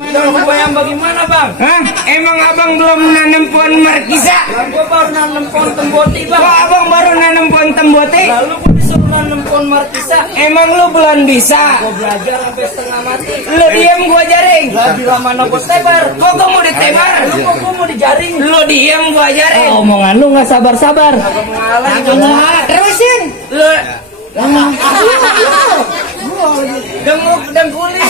Bayang bagaimana bang? Hah? Emang abang belum nanam pohon markisa? Gua baru nanam pohon temboti bang. Kok abang baru nanam pohon temboti? Lalu gua disuruh nanam pohon markisa. Emang lu belum bisa? Gua belajar sampai setengah mati. Lu diam gua jaring. Lah bila mana gua tebar? Kok gua mau ditebar? Lu kok gua mau dijaring? Lu diam gua jaring. Omongan lu nggak sabar-sabar. Agak mengalah. Terusin. Lu dengkulin.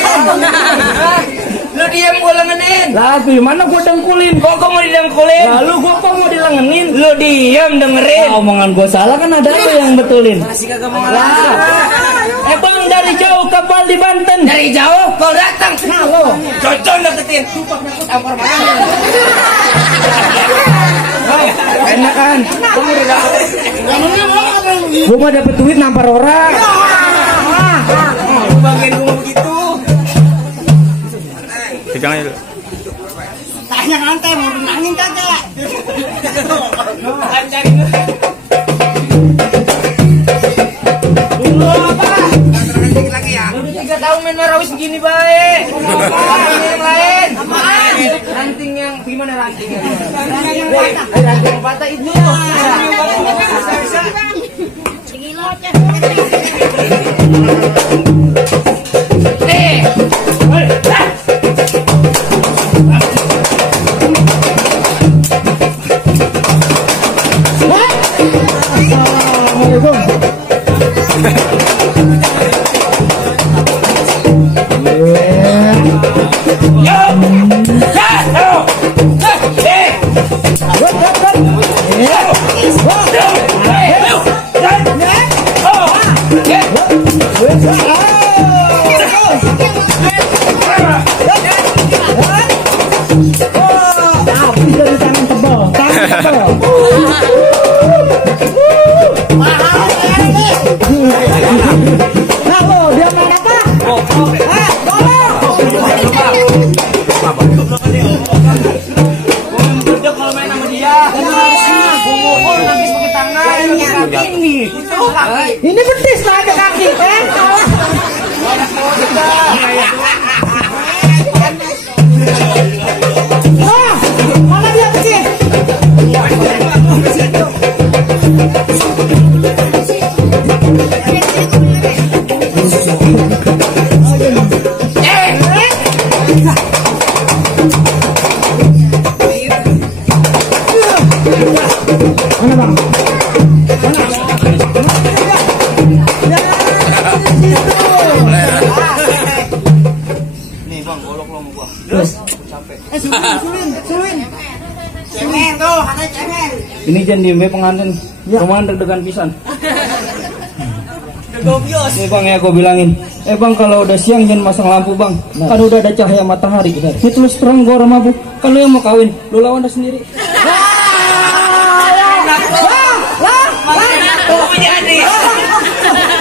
Lu diam gua lengenin. Lah gimana gua dengkulin? Kok gua mau didengkulin? Lalu gua kok mau dilengenin? Lu diam dengerin. Omongan gua salah kan ada lu yang betulin. Masih kagak mau ngalah. Bang dari jauh kapal di Banten. Dari jauh kau datang. Nah lo. Cocok deketin. Ampar mana? Enak kan? Gua mau dapet duit nampar orang. Bagian gua begitu. Pegang aja. Tanya nanti mau nangin kagak? Lu apa? Lagi ya. Udah 3 tahun main marawis begini baik. Yang lain. Apaan? Ranting yang gimana rantingnya? Ranting patah itu. Ini betis lah ke kaki. Mana dia betis? Mana bang? Nih bang, golok lo mau gua. Capek. Sulin. Cemen tuh, katanya cemen. Ini jangan diem pengantin. Kemarin deg-degan pisan. Gobios. Nih bang ya gue bilangin. Bang kalau udah siang jangan masang lampu bang. Kan udah ada cahaya matahari. Ini terus terang gue orang mabuk. Kan lu yang mau kawin, lu lawan dah sendiri. Jadi.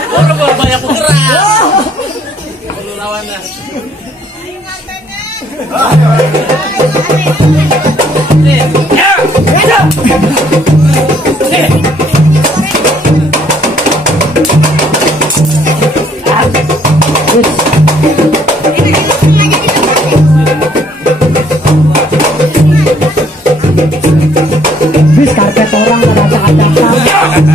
Lu banyak bergerak. Lu lawan dah. Bis karpet orang pada acak-acakan.